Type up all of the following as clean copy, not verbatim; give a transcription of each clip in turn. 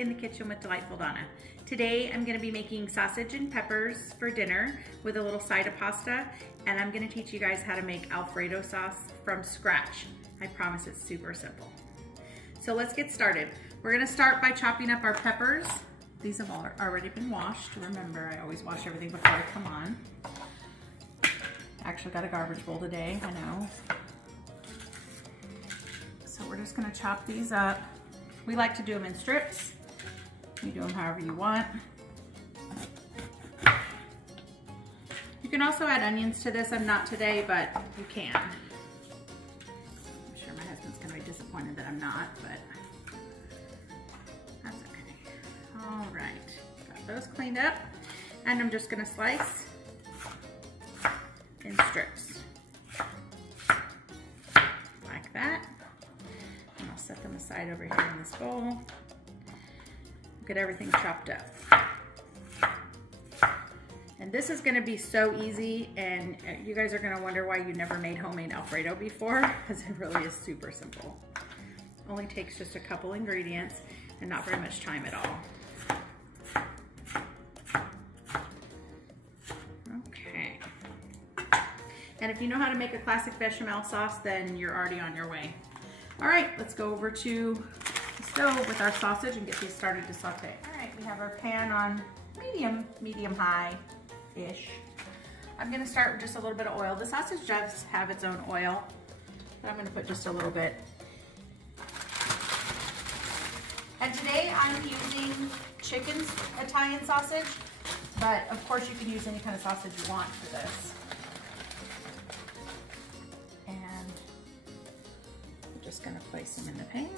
to In the Kitchen with Delightful Donna. Today I'm going to be making sausage and peppers for dinner with a little side of pasta, and I'm going to teach you guys how to make Alfredo sauce from scratch. I promise it's super simple. So let's get started. We're going to start by chopping up our peppers. These have already been washed. Remember, I always wash everything before I come on. Actually got a garbage bowl today, I know. So we're just going to chop these up. We like to do them in strips. You do them however you want. You can also add onions to this. I'm not today, but you can. I'm sure my husband's gonna be disappointed that I'm not, but that's okay. All right, got those cleaned up. And I'm just gonna slice in strips. Like that. And I'll set them aside over here in this bowl. Get everything chopped up. And this is gonna be so easy, and you guys are gonna wonder why you never made homemade Alfredo before, because it really is super simple. Only takes just a couple ingredients and not very much time at all. Okay. And if you know how to make a classic bechamel sauce, then you're already on your way. All right, let's go over to stove with our sausage and get these started to saute. All right, we have our pan on medium high-ish. I'm gonna start with just a little bit of oil. The sausage does have its own oil, but I'm gonna put just a little bit. And today I'm using Chicken's Italian sausage, but of course you can use any kind of sausage you want for this. And I'm just gonna place them in the pan.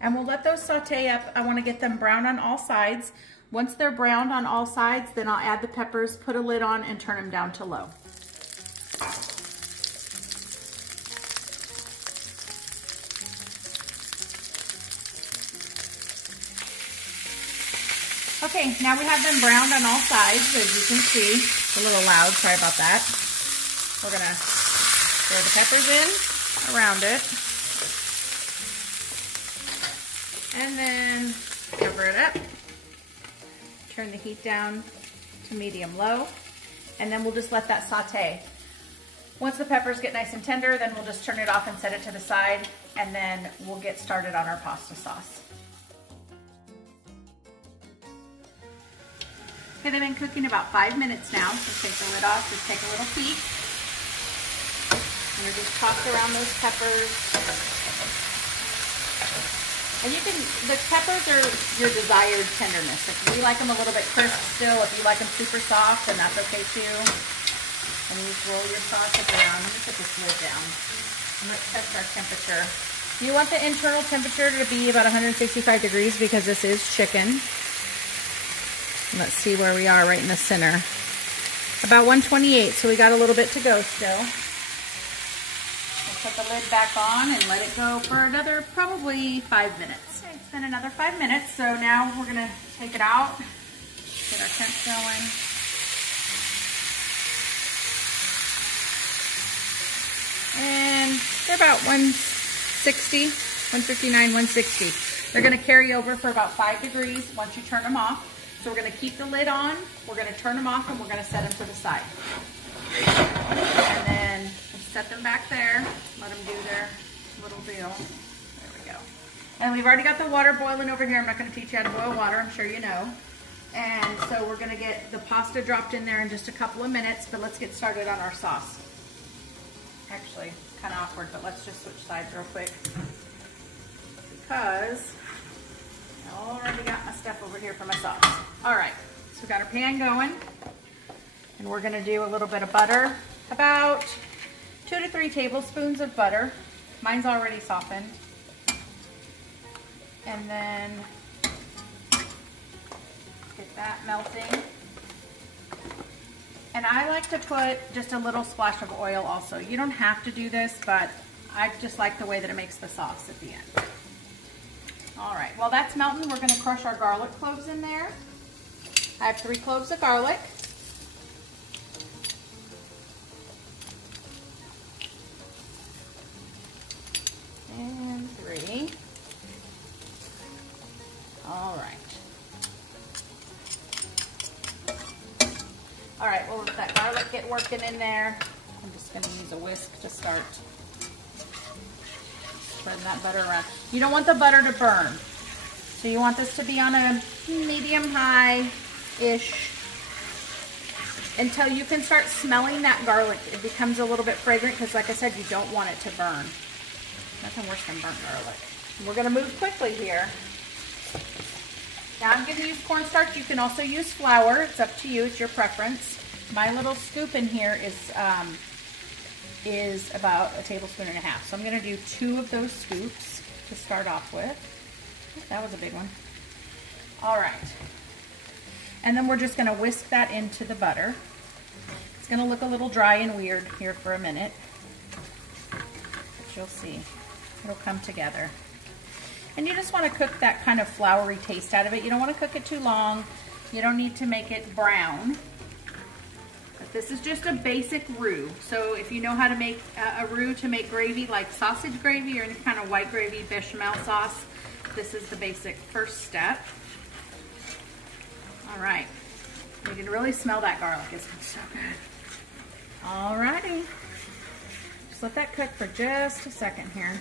And we'll let those saute up. I want to get them brown on all sides. Once they're browned on all sides, then I'll add the peppers, put a lid on, and turn them down to low. Okay, now we have them browned on all sides, as you can see. It's a little loud, sorry about that. We're gonna throw the peppers in around it. And then cover it up, turn the heat down to medium-low, and then we'll just let that saute. Once the peppers get nice and tender, then we'll just turn it off and set it to the side, and then we'll get started on our pasta sauce. Okay, they've been cooking about 5 minutes now, so take the lid off, just take a little peek. And you're just tossing around those peppers. And you can, the peppers are your desired tenderness. If we like them a little bit crisp still, if you like them super soft, then that's okay too. And you just roll your sausage around. Let me put this lid down. And let's test our temperature. You want the internal temperature to be about 165 degrees because this is chicken. Let's see where we are right in the center. About 128, so we got a little bit to go still. Put the lid back on and let it go for another probably 5 minutes. Okay, it's been another 5 minutes, so now we're gonna take it out, get our temp going. And they're about 160, 159, 160. They're gonna carry over for about 5 degrees once you turn them off. So we're gonna keep the lid on, we're gonna turn them off, and we're gonna set them to the side. And then set them back there, let them do their little deal. There we go. And we've already got the water boiling over here. I'm not going to teach you how to boil water, I'm sure you know. And so we're going to get the pasta dropped in there in just a couple of minutes, but let's get started on our sauce. Actually, it's kind of awkward, but let's just switch sides real quick. Because I already got my stuff over here for my sauce. All right, so we got our pan going. And we're going to do a little bit of butter, about 2 to 3 tablespoons of butter. Mine's already softened. And then get that melting. And I like to put just a little splash of oil also. You don't have to do this, but I just like the way that it makes the sauce at the end. All right, while that's melting, we're gonna crush our garlic cloves in there. I have 3 cloves of garlic. 3. All right. All right, we'll let that garlic get working in there. I'm just going to use a whisk to start spreading that butter around. You don't want the butter to burn. So you want this to be on a medium-high-ish until you can start smelling that garlic. It becomes a little bit fragrant because, like I said, you don't want it to burn. Nothing worse than burnt garlic. We're going to move quickly here. Now I'm going to use cornstarch. You can also use flour. It's up to you. It's your preference. My little scoop in here is about a tablespoon and a half. So I'm going to do 2 of those scoops to start off with. That was a big one. All right. And then we're just going to whisk that into the butter. It's going to look a little dry and weird here for a minute. But you'll see. It'll come together. And you just want to cook that kind of floury taste out of it. You don't want to cook it too long. You don't need to make it brown. But this is just a basic roux. So if you know how to make a roux to make gravy like sausage gravy or any kind of white gravy bechamel sauce, this is the basic first step. All right. You can really smell that garlic. It smells so good. All righty. Just let that cook for just a second here.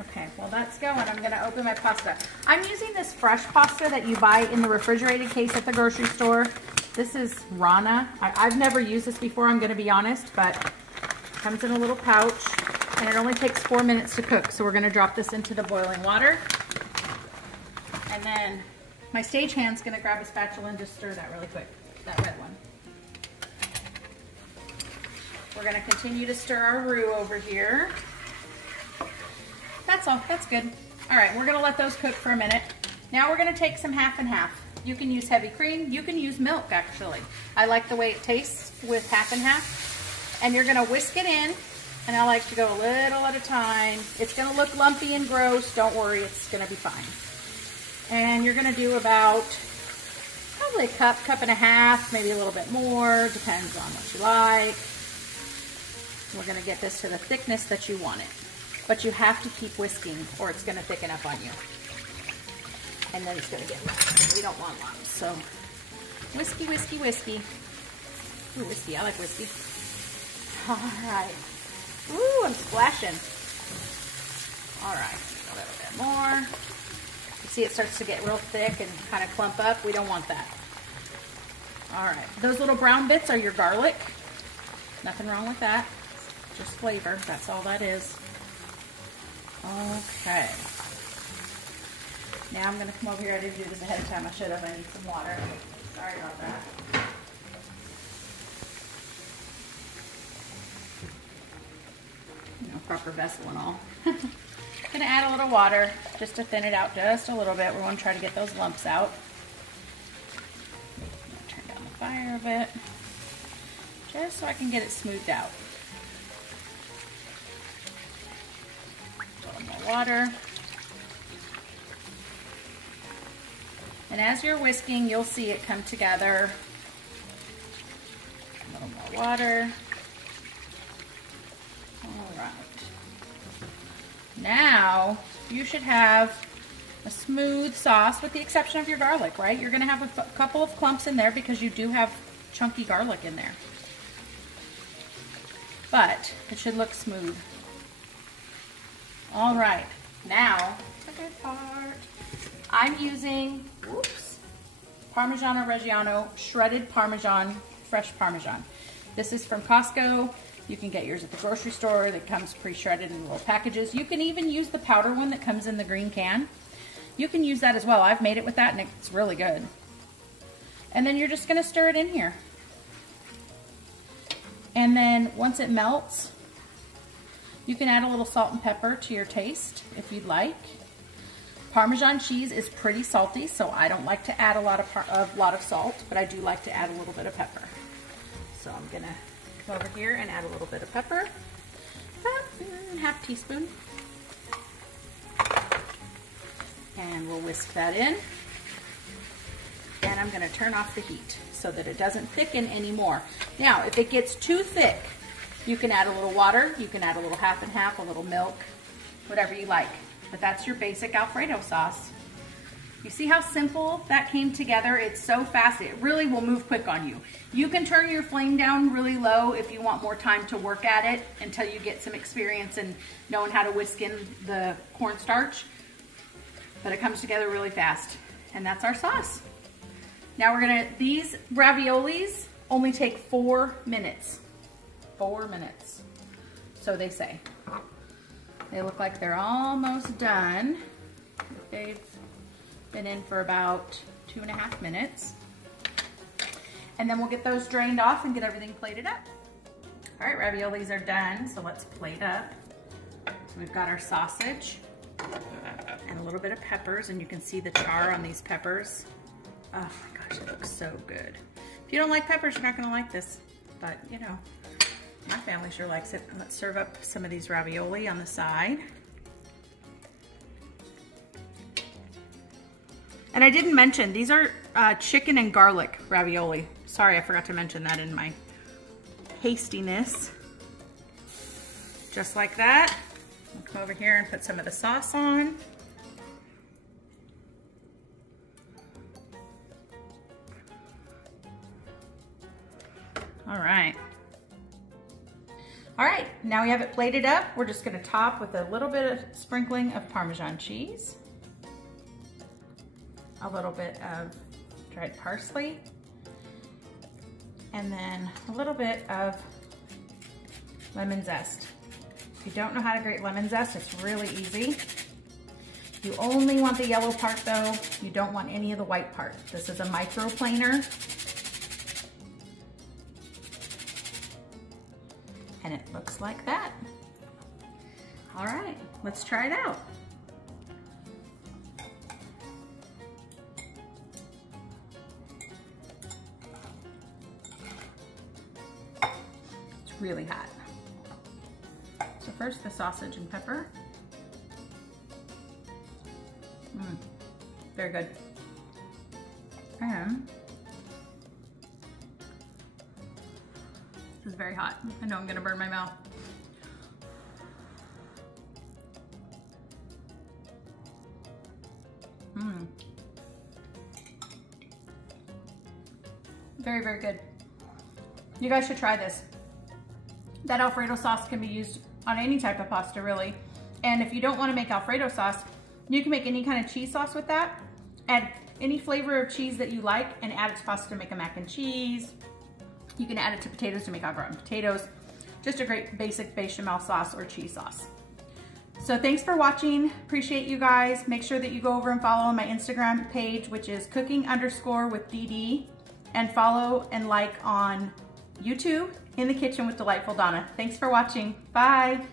Okay, while that's going, I'm going to open my pasta. I'm using this fresh pasta that you buy in the refrigerated case at the grocery store. This is Rana. I've never used this before, I'm going to be honest, but it comes in a little pouch, and it only takes 4 minutes to cook. So we're going to drop this into the boiling water. And then my stagehand's going to grab a spatula and just stir that really quick, that red one. We're going to continue to stir our roux over here. That's all, that's good. All right, we're gonna let those cook for a minute. Now we're gonna take some half and half. You can use heavy cream, you can use milk actually. I like the way it tastes with half and half. And you're gonna whisk it in, and I like to go a little at a time. It's gonna look lumpy and gross, don't worry, it's gonna be fine. And you're gonna do about probably a cup, cup and a half, maybe a little bit more, depends on what you like. We're gonna get this to the thickness that you want it. But you have to keep whisking or it's going to thicken up on you. And then it's going to get lumps. We don't want lumps. So whiskey, whiskey, whiskey. Ooh, whiskey. I like whiskey. All right. Ooh, I'm splashing. All right. A little bit more. You see it starts to get real thick and kind of clump up. We don't want that. All right. Those little brown bits are your garlic. Nothing wrong with that. Just flavor. That's all that is. Okay. Now I'm going to come over here. I didn't do this ahead of time. I should have. I need some water. Sorry about that. You know, proper vessel and all. Going to add a little water just to thin it out just a little bit. We want to try to get those lumps out. Turn down the fire a bit. Just so I can get it smoothed out. Water. And as you're whisking, you'll see it come together. A little more water. All right. Now, you should have a smooth sauce with the exception of your garlic, right? You're going to have a couple of clumps in there because you do have chunky garlic in there. But it should look smooth. All right, now, the good part. I'm using, Parmigiano Reggiano, shredded Parmesan, fresh Parmesan. This is from Costco. You can get yours at the grocery store. That comes pre-shredded in little packages. You can even use the powder one that comes in the green can. You can use that as well. I've made it with that and it's really good. And then you're just gonna stir it in here. And then once it melts, you can add a little salt and pepper to your taste if you'd like. Parmesan cheese is pretty salty, so I don't like to add a lot of salt, but I do like to add a little bit of pepper. So I'm gonna go over here and add a little bit of pepper, about half teaspoon. And we'll whisk that in. And I'm gonna turn off the heat so that it doesn't thicken anymore. Now, if it gets too thick, You can add a little water, you can add a little half and half, a little milk, whatever you like. But that's your basic Alfredo sauce. You see how simple that came together? It's so fast, it really will move quick on you. You can turn your flame down really low if you want more time to work at it until you get some experience in knowing how to whisk in the cornstarch. But it comes together really fast. And that's our sauce. Now these raviolis only take 4 minutes. 4 minutes, so they say. They look like they're almost done. They've been in for about 2.5 minutes. And then we'll get those drained off and get everything plated up. All right, raviolis are done, so let's plate up. So we've got our sausage and a little bit of peppers, and you can see the char on these peppers. Oh my gosh, it looks so good. If you don't like peppers, you're not gonna like this, but you know, my family sure likes it. Let's serve up some of these ravioli on the side. And I didn't mention, these are chicken and garlic ravioli. Sorry, I forgot to mention that in my hastiness. Just like that. I'll come over here and put some of the sauce on. All right. All right, now we have it plated up. We're just gonna top with a little bit of sprinkling of Parmesan cheese, a little bit of dried parsley, and then a little bit of lemon zest. If you don't know how to grate lemon zest, it's really easy. You only want the yellow part though. You don't want any of the white part. This is a microplaner. And it looks like that. All right, let's try it out. It's really hot. So first the sausage and pepper. Very good. And this is very hot. I know I'm gonna burn my mouth. Very, very good. You guys should try this. That Alfredo sauce can be used on any type of pasta, really. And if you don't want to make Alfredo sauce, you can make any kind of cheese sauce with that. Add any flavor of cheese that you like and add it to pasta to make a mac and cheese. You can add it to potatoes to make au gratin potatoes. Just a great basic bechamel sauce or cheese sauce. So thanks for watching. Appreciate you guys. Make sure that you go over and follow my Instagram page, which is cooking_with DD, and follow and like on YouTube, In the Kitchen with Delightful Donna. Thanks for watching. Bye.